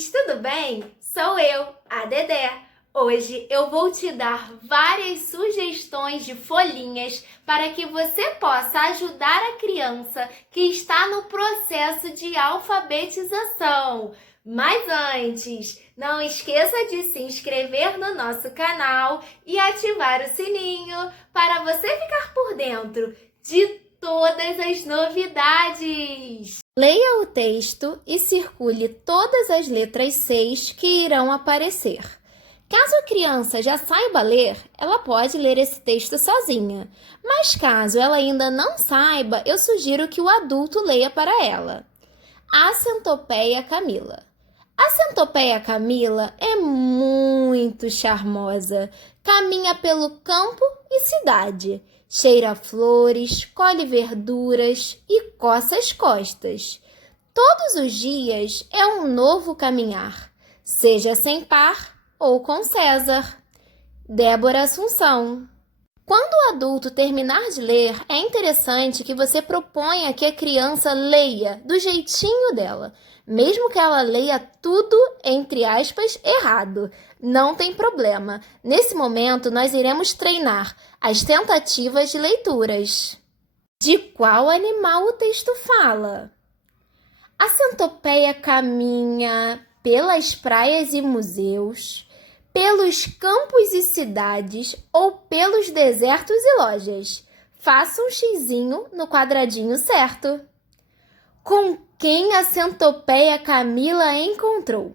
tudo bem? Sou eu, a Dedé. Hoje eu vou te dar várias sugestões de folhinhas para que você possa ajudar a criança que está no processo de alfabetização. Mas antes, não esqueça de se inscrever no nosso canal e ativar o sininho para você ficar por dentro de todas as novidades. Leia o texto e circule todas as letras 6 que irão aparecer. Caso a criança já saiba ler, ela pode ler esse texto sozinha. Mas caso ela ainda não saiba, eu sugiro que o adulto leia para ela. A Centopeia Camila. A Centopeia Camila é muito charmosa. Caminha pelo campo e cidade. Cheira flores, colhe verduras e coça as costas. Todos os dias é um novo caminhar, seja sem par ou com César. Débora Assunção. Quando o adulto terminar de ler, é interessante que você proponha que a criança leia do jeitinho dela, mesmo que ela leia tudo, entre aspas, errado. Não tem problema. Nesse momento, nós iremos treinar as tentativas de leituras. De qual animal o texto fala? A centopeia caminha pelas praias e museus, pelos campos e cidades ou pelos desertos e lojas. Faça um xizinho no quadradinho certo. Com quem a centopeia Camila encontrou?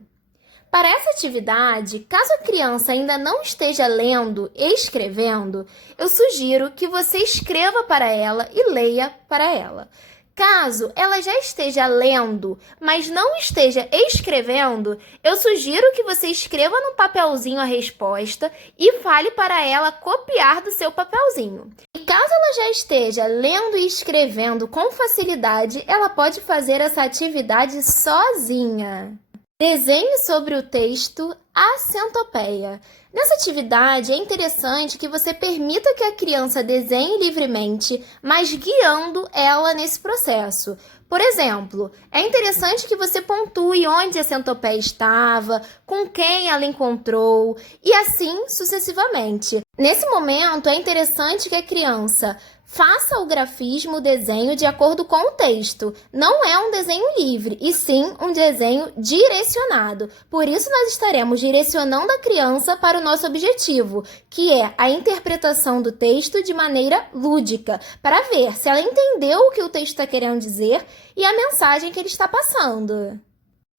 Para essa atividade, caso a criança ainda não esteja lendo e escrevendo, eu sugiro que você escreva para ela e leia para ela. Caso ela já esteja lendo, mas não esteja escrevendo, eu sugiro que você escreva no papelzinho a resposta e fale para ela copiar do seu papelzinho. E caso ela já esteja lendo e escrevendo com facilidade, ela pode fazer essa atividade sozinha. Desenhe sobre o texto a centopeia. Nessa atividade, é interessante que você permita que a criança desenhe livremente, mas guiando ela nesse processo. Por exemplo, é interessante que você pontue onde a centopeia estava, com quem ela encontrou e assim sucessivamente. Nesse momento, é interessante que a criança faça o grafismo, o desenho de acordo com o texto. Não é um desenho livre, e sim um desenho direcionado. Por isso, nós estaremos direcionando a criança para o nosso objetivo, que é a interpretação do texto de maneira lúdica, para ver se ela entendeu o que o texto está querendo dizer e a mensagem que ele está passando.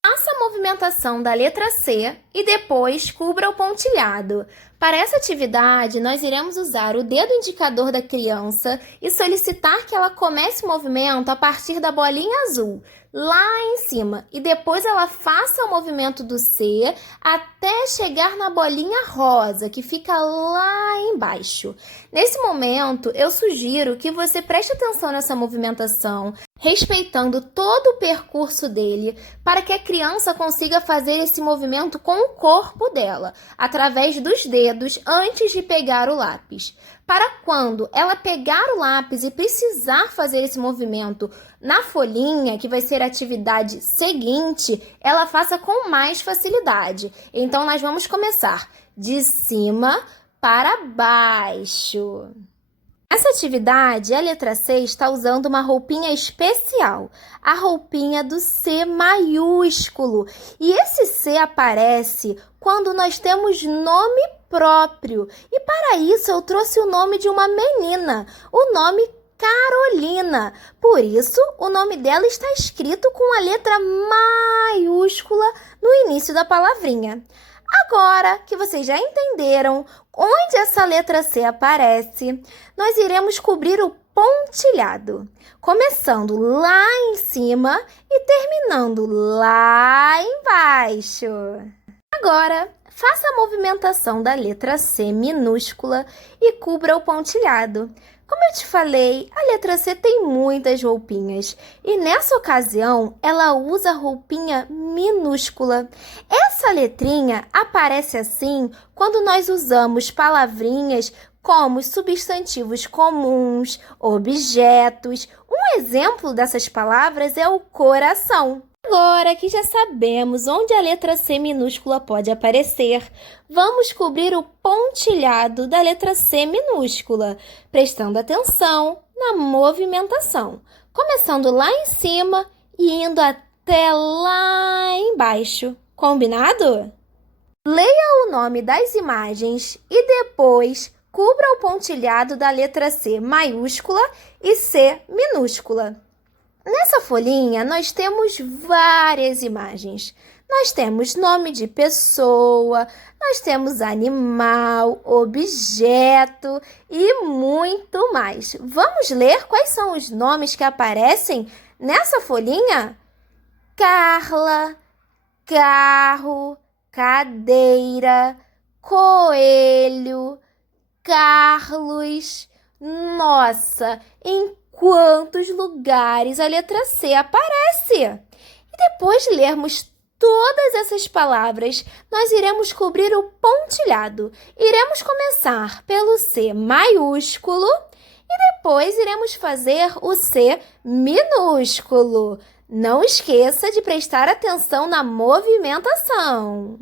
Faça a movimentação da letra C e depois cubra o pontilhado. Para essa atividade, nós iremos usar o dedo indicador da criança e solicitar que ela comece o movimento a partir da bolinha azul, lá em cima, e depois ela faça o movimento do C até chegar na bolinha rosa, que fica lá embaixo. Nesse momento, eu sugiro que você preste atenção nessa movimentação, respeitando todo o percurso dele, para que a criança consiga fazer esse movimento com o corpo dela, através dos dedos, antes de pegar o lápis. Para quando ela pegar o lápis e precisar fazer esse movimento na folhinha, que vai ser a atividade seguinte, ela faça com mais facilidade. Então, nós vamos começar de cima para baixo. Nessa atividade, a letra C está usando uma roupinha especial, a roupinha do C maiúsculo. E esse C aparece quando nós temos nome próprio. E para isso eu trouxe o nome de uma menina, o nome Carolina. Por isso, o nome dela está escrito com a letra maiúscula no início da palavrinha. Agora que vocês já entenderam onde essa letra C aparece, nós iremos cobrir o pontilhado, começando lá em cima e terminando lá embaixo. Agora, faça a movimentação da letra C minúscula e cubra o pontilhado. Como eu te falei, a letra C tem muitas roupinhas e nessa ocasião ela usa a roupinha minúscula. Essa letrinha aparece assim quando nós usamos palavrinhas como substantivos comuns, objetos. Um exemplo dessas palavras é o coração. Agora que já sabemos onde a letra C minúscula pode aparecer, vamos cobrir o pontilhado da letra C minúscula, prestando atenção na movimentação, começando lá em cima e indo até lá embaixo. Combinado? Leia o nome das imagens e depois cubra o pontilhado da letra C maiúscula e C minúscula. Nessa folhinha, nós temos várias imagens. Nós temos nome de pessoa, nós temos animal, objeto e muito mais. Vamos ler quais são os nomes que aparecem nessa folhinha? Carla, carro, cadeira, coelho, Carlos. Nossa, em quantos lugares a letra C aparece? E depois de lermos todas essas palavras, nós iremos cobrir o pontilhado. Iremos começar pelo C maiúsculo e depois iremos fazer o C minúsculo. Não esqueça de prestar atenção na movimentação.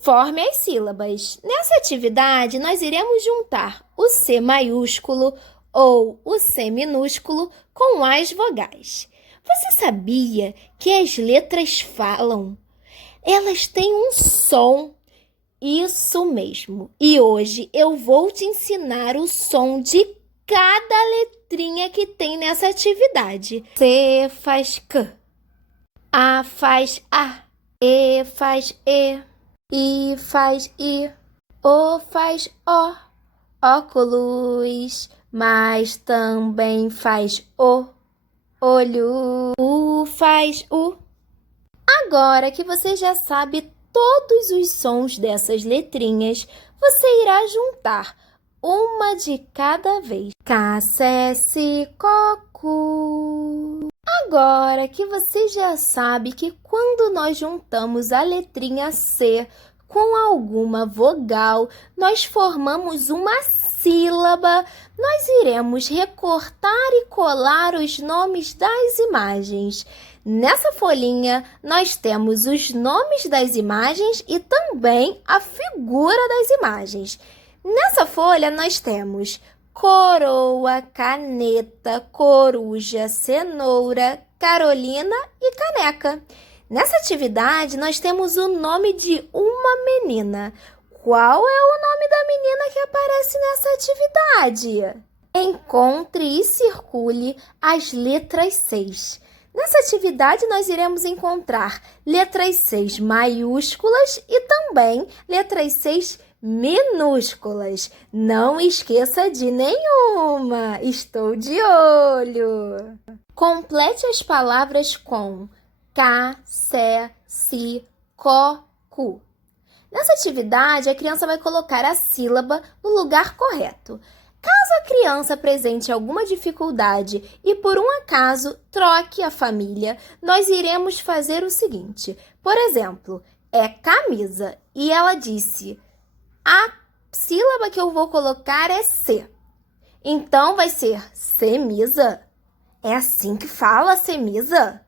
Forme as sílabas. Nessa atividade, nós iremos juntar o C maiúsculo ou o C minúsculo com as vogais. Você sabia que as letras falam? Elas têm um som. Isso mesmo. E hoje eu vou te ensinar o som de cada letrinha que tem nessa atividade. C faz C, A faz A, E faz E, I faz I, O faz O, óculos, mas também faz O, olho, U faz U. Agora que você já sabe todos os sons dessas letrinhas, você irá juntar uma de cada vez. K, C, S, Cocu. Agora que você já sabe que quando nós juntamos a letrinha C com alguma vogal, nós formamos uma sílaba, nós iremos recortar e colar os nomes das imagens. Nessa folhinha, nós temos os nomes das imagens e também a figura das imagens. Nessa folha, nós temos coroa, caneta, coruja, cenoura, Carolina e caneca. Nessa atividade, nós temos o nome de uma menina. Qual é o nome da menina que aparece nessa atividade? Encontre e circule as letras 6. Nessa atividade, nós iremos encontrar letras 6 maiúsculas e também letras 6 minúsculas. Não esqueça de nenhuma. Estou de olho. Complete as palavras com K, C, Si, Co, Cu. Nessa atividade, a criança vai colocar a sílaba no lugar correto. Caso a criança apresente alguma dificuldade e, por um acaso, troque a família, nós iremos fazer o seguinte. Por exemplo, é camisa e ela disse: a sílaba que eu vou colocar é C. Então, vai ser semisa. É assim que fala, semisa?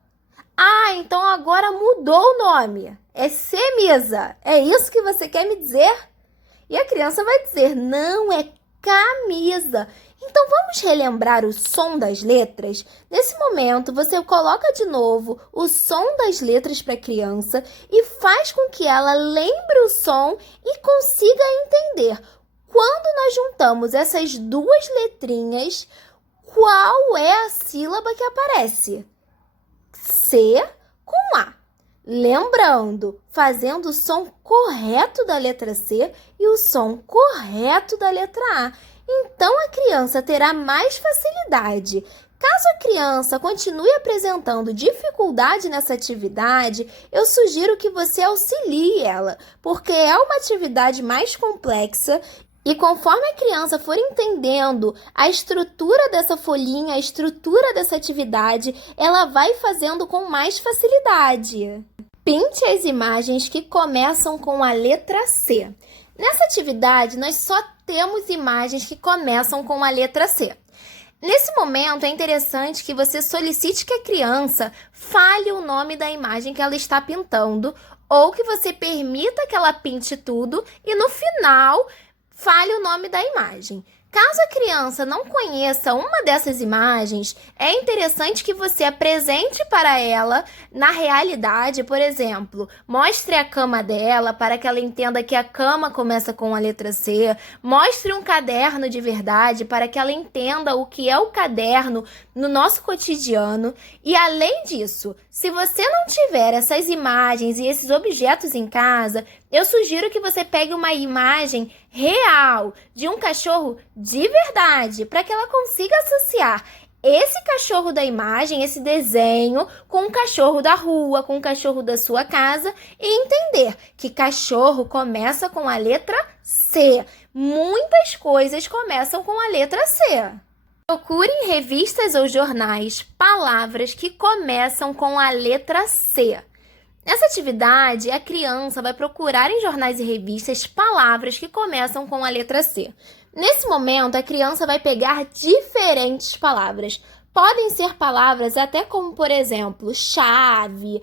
Ah, então agora mudou o nome. É semisa. É isso que você quer me dizer? E a criança vai dizer: não, é camisa. Então, vamos relembrar o som das letras? Nesse momento, você coloca de novo o som das letras para a criança e faz com que ela lembre o som e consiga entender. Quando nós juntamos essas duas letrinhas, qual é a sílaba que aparece? C com A. Lembrando, fazendo o som correto da letra C e o som correto da letra A. Então, a criança terá mais facilidade. Caso a criança continue apresentando dificuldade nessa atividade, eu sugiro que você auxilie ela, porque é uma atividade mais complexa e conforme a criança for entendendo a estrutura dessa folhinha, a estrutura dessa atividade, ela vai fazendo com mais facilidade. Pinte as imagens que começam com a letra C. Nessa atividade, nós só temos imagens que começam com a letra C. Nesse momento, é interessante que você solicite que a criança fale o nome da imagem que ela está pintando ou que você permita que ela pinte tudo e, no final, fale o nome da imagem. Caso a criança não conheça uma dessas imagens, é interessante que você apresente para ela na realidade, por exemplo, mostre a cama dela para que ela entenda que a cama começa com a letra C, mostre um caderno de verdade para que ela entenda o que é o caderno no nosso cotidiano. E além disso, se você não tiver essas imagens e esses objetos em casa, eu sugiro que você pegue uma imagem real de um cachorro de verdade, para que ela consiga associar esse cachorro da imagem, esse desenho, com o cachorro da rua, com o cachorro da sua casa e entender que cachorro começa com a letra C. Muitas coisas começam com a letra C. Procure em revistas ou jornais palavras que começam com a letra C. Nessa atividade, a criança vai procurar em jornais e revistas palavras que começam com a letra C. Nesse momento, a criança vai pegar diferentes palavras. Podem ser palavras até como, por exemplo, chave,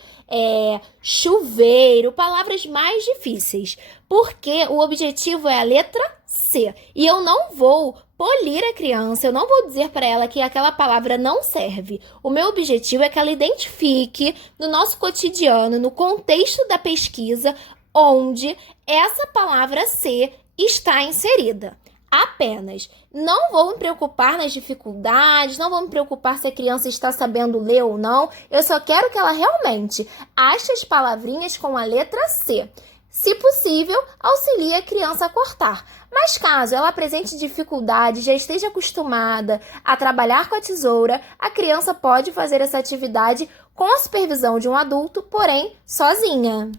chuveiro, palavras mais difíceis, porque o objetivo é a letra C. E eu não vou polir a criança, eu não vou dizer para ela que aquela palavra não serve. O meu objetivo é que ela identifique no nosso cotidiano, no contexto da pesquisa, onde essa palavra C está inserida. Apenas. Não vou me preocupar nas dificuldades, não vou me preocupar se a criança está sabendo ler ou não. Eu só quero que ela realmente ache as palavrinhas com a letra C. Se possível, auxilie a criança a cortar. Mas caso ela apresente dificuldade, já esteja acostumada a trabalhar com a tesoura, a criança pode fazer essa atividade com a supervisão de um adulto, porém sozinha.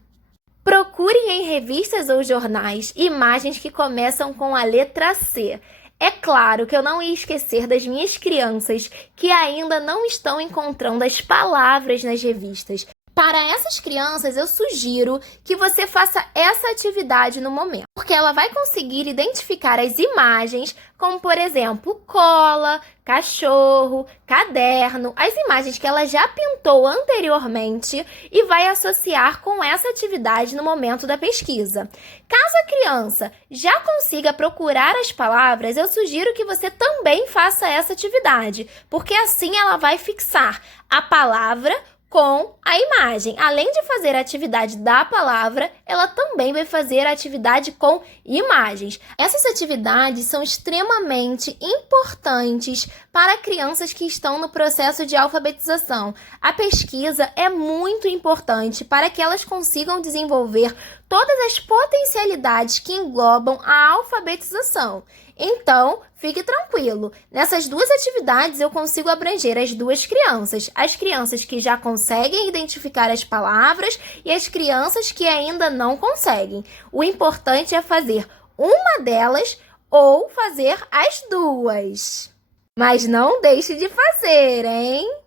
Procure em revistas ou jornais imagens que começam com a letra C. É claro que eu não ia esquecer das minhas crianças que ainda não estão encontrando as palavras nas revistas. Para essas crianças, eu sugiro que você faça essa atividade no momento, porque ela vai conseguir identificar as imagens, como, por exemplo, cola, cachorro, caderno, as imagens que ela já pintou anteriormente e vai associar com essa atividade no momento da pesquisa. Caso a criança já consiga procurar as palavras, eu sugiro que você também faça essa atividade, porque assim ela vai fixar a palavra com a imagem. Além de fazer a atividade da palavra, ela também vai fazer a atividade com imagens. Essas atividades são extremamente importantes para crianças que estão no processo de alfabetização. A pesquisa é muito importante para que elas consigam desenvolver todas as potencialidades que englobam a alfabetização. Então, fique tranquilo, nessas duas atividades eu consigo abranger as duas crianças, as crianças que já conseguem identificar as palavras e as crianças que ainda não conseguem. O importante é fazer uma delas ou fazer as duas. Mas não deixe de fazer, hein?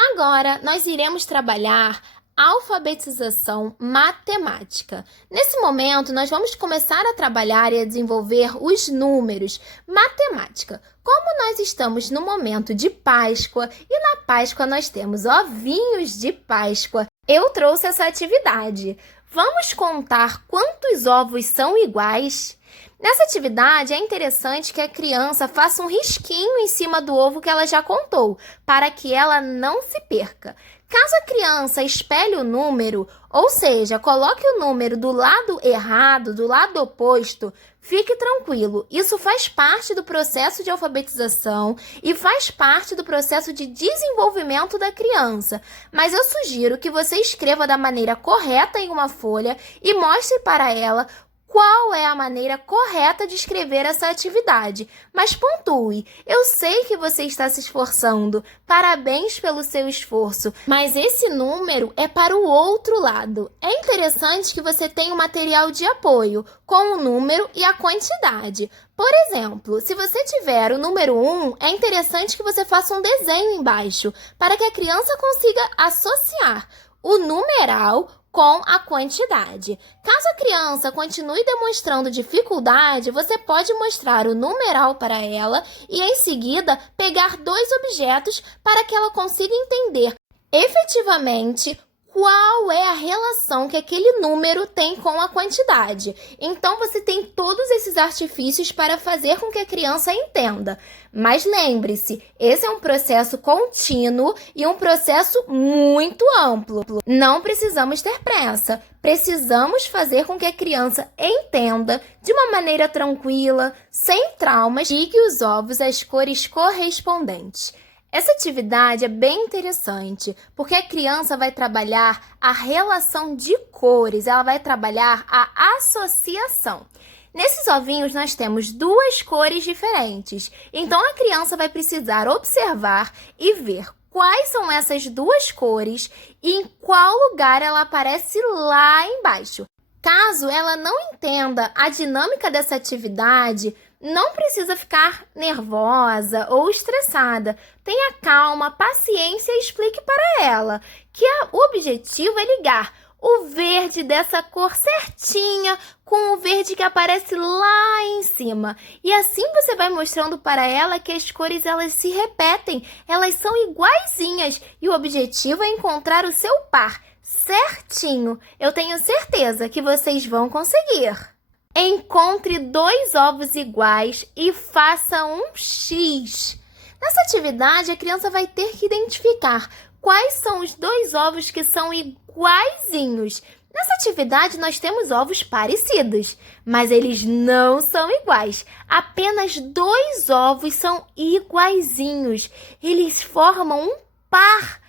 Agora, nós iremos trabalhar alfabetização matemática. Nesse momento, nós vamos começar a trabalhar e a desenvolver os números. Matemática. Como nós estamos no momento de Páscoa e na Páscoa nós temos ovinhos de Páscoa, eu trouxe essa atividade. Vamos contar quantos ovos são iguais? Nessa atividade, é interessante que a criança faça um risquinho em cima do ovo que ela já contou, para que ela não se perca. Caso a criança espelhe o número, ou seja, coloque o número do lado errado, do lado oposto, fique tranquilo. Isso faz parte do processo de alfabetização e faz parte do processo de desenvolvimento da criança. Mas eu sugiro que você escreva da maneira correta em uma folha e mostre para ela qual é a maneira correta de escrever essa atividade. Mas pontue. Eu sei que você está se esforçando. Parabéns pelo seu esforço. Mas esse número é para o outro lado. É interessante que você tenha um material de apoio, com o número e a quantidade. Por exemplo, se você tiver o número 1, é interessante que você faça um desenho embaixo, para que a criança consiga associar o numeral com a quantidade. Caso a criança continue demonstrando dificuldade, você pode mostrar o numeral para ela e, em seguida, pegar 2 objetos para que ela consiga entender efetivamente qual é a relação que aquele número tem com a quantidade. Então, você tem todos esses artifícios para fazer com que a criança entenda. Mas lembre-se, esse é um processo contínuo e um processo muito amplo. Não precisamos ter pressa. Precisamos fazer com que a criança entenda de uma maneira tranquila, sem traumas, e que os ovos às cores correspondentes. Essa atividade é bem interessante, porque a criança vai trabalhar a relação de cores, ela vai trabalhar a associação. Nesses ovinhos nós temos 2 cores diferentes, então a criança vai precisar observar e ver quais são essas 2 cores e em qual lugar ela aparece lá embaixo. Caso ela não entenda a dinâmica dessa atividade, não precisa ficar nervosa ou estressada. Tenha calma, paciência e explique para ela que o objetivo é ligar o verde dessa cor certinha com o verde que aparece lá em cima. E assim você vai mostrando para ela que as cores elas se repetem, elas são iguaizinhas e o objetivo é encontrar o seu par certinho. Eu tenho certeza que vocês vão conseguir. Encontre 2 ovos iguais e faça um X. Nessa atividade, a criança vai ter que identificar quais são os 2 ovos que são iguaizinhos. Nessa atividade, nós temos ovos parecidos, mas eles não são iguais. Apenas 2 ovos são iguaizinhos. Eles formam um par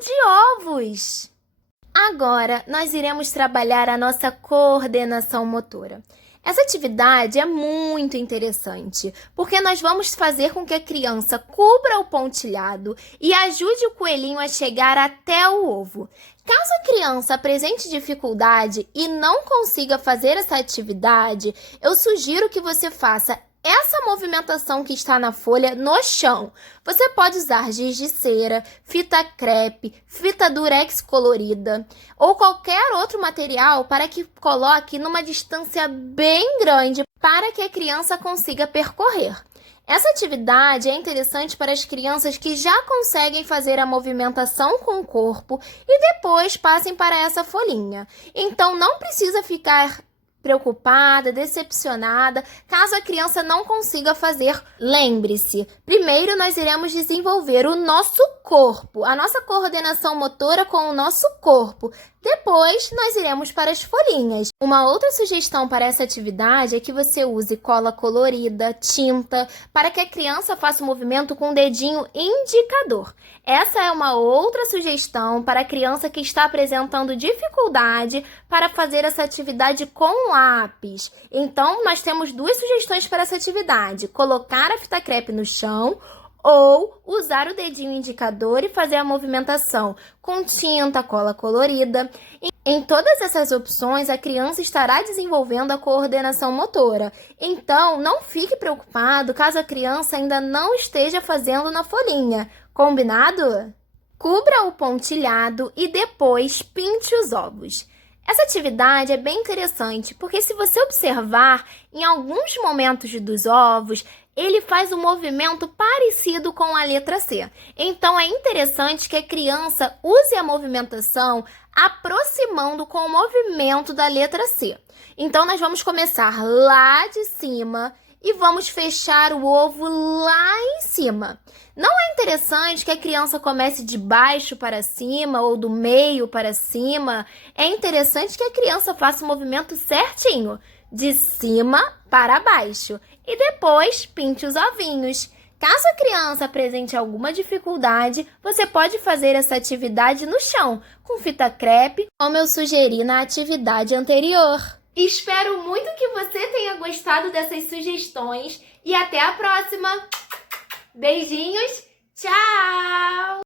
de ovos. Agora, nós iremos trabalhar a nossa coordenação motora. Essa atividade é muito interessante, porque nós vamos fazer com que a criança cubra o pontilhado e ajude o coelhinho a chegar até o ovo. Caso a criança apresente dificuldade e não consiga fazer essa atividade, eu sugiro que você faça essa movimentação que está na folha no chão. Você pode usar giz de cera, fita crepe, fita durex colorida ou qualquer outro material para que coloque numa distância bem grande para que a criança consiga percorrer. Essa atividade é interessante para as crianças que já conseguem fazer a movimentação com o corpo e depois passem para essa folhinha. Então, não precisa ficar preocupada, decepcionada, caso a criança não consiga fazer. Lembre-se, primeiro nós iremos desenvolver o nosso corpo, a nossa coordenação motora com o nosso corpo. Depois, nós iremos para as folhinhas. Uma outra sugestão para essa atividade é que você use cola colorida, tinta, para que a criança faça o movimento com o dedinho indicador. Essa é uma outra sugestão para a criança que está apresentando dificuldade para fazer essa atividade com lápis. Então, nós temos 2 sugestões para essa atividade: colocar a fita crepe no chão ou usar o dedinho indicador e fazer a movimentação com tinta, cola colorida. Em todas essas opções, a criança estará desenvolvendo a coordenação motora. Então, não fique preocupado caso a criança ainda não esteja fazendo na folhinha. Combinado? Cubra o pontilhado e depois pinte os ovos. Essa atividade é bem interessante, porque se você observar, em alguns momentos dos ovos, ele faz um movimento parecido com a letra C. Então, é interessante que a criança use a movimentação aproximando com o movimento da letra C. Então, nós vamos começar lá de cima e vamos fechar o ovo lá em cima. Não é interessante que a criança comece de baixo para cima ou do meio para cima. É interessante que a criança faça o movimento certinho, de cima para baixo. E depois pinte os ovinhos. Caso a criança apresente alguma dificuldade, você pode fazer essa atividade no chão, com fita crepe, como eu sugeri na atividade anterior. Espero muito que você tenha gostado dessas sugestões e até a próxima! Beijinhos, tchau!